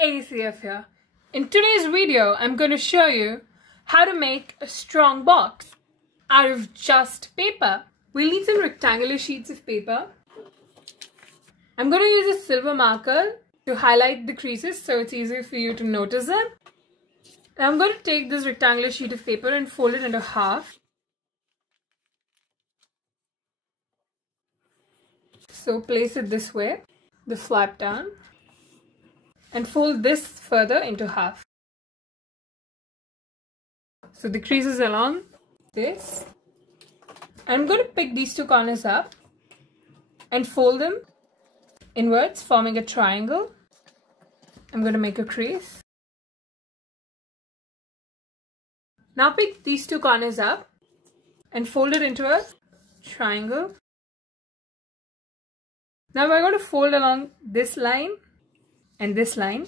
ACF here. In today's video, I'm going to show you how to make a strong box out of just paper. We'll need some rectangular sheets of paper. I'm going to use a silver marker to highlight the creases so it's easier for you to notice them. And I'm going to take this rectangular sheet of paper and fold it into half. So place it this way, the flap down, and fold this further into half. So the creases along this. I'm going to pick these two corners up and fold them inwards, forming a triangle. I'm going to make a crease. Now pick these two corners up and fold it into a triangle. Now we're going to fold along this line and this line.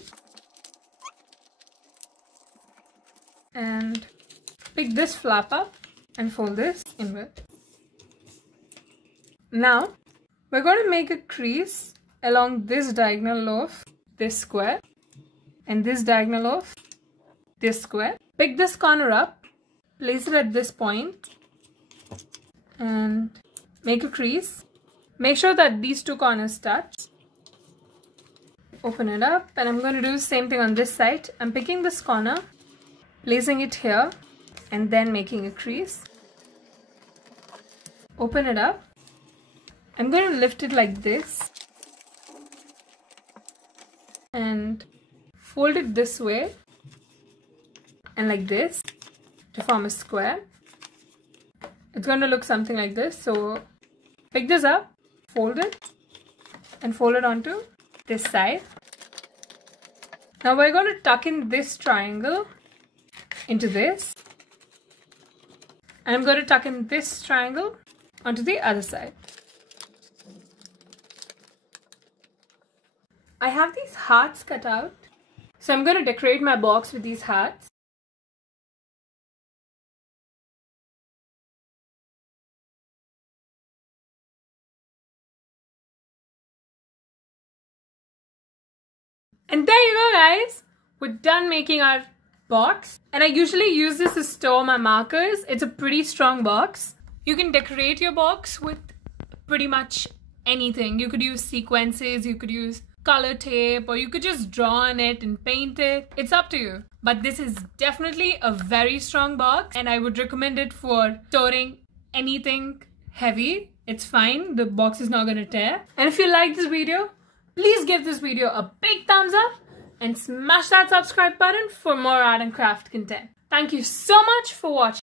And pick this flap up and fold this inward. Now we're going to make a crease along this diagonal of this square and this diagonal of this square. Pick this corner up, place it at this point and make a crease. Make sure that these two corners touch. Open it up, and I'm going to do the same thing on this side. I'm picking this corner, placing it here and then making a crease. Open it up. I'm going to lift it like this and fold it this way and like this to form a square. It's going to look something like this. So pick this up, fold it and fold it onto this side. Now we're going to tuck in this triangle into this, and I'm going to tuck in this triangle onto the other side. I have these hearts cut out, so I'm going to decorate my box with these hearts. And there you go, guys. We're done making our box. And I usually use this to store my markers. It's a pretty strong box. You can decorate your box with pretty much anything. You could use sequences, you could use color tape, or you could just draw on it and paint it. It's up to you. But this is definitely a very strong box, and I would recommend it for storing anything heavy. It's fine. The box is not going to tear. And if you like this video, please give this video a big thumbs up and smash that subscribe button for more art and craft content. Thank you so much for watching.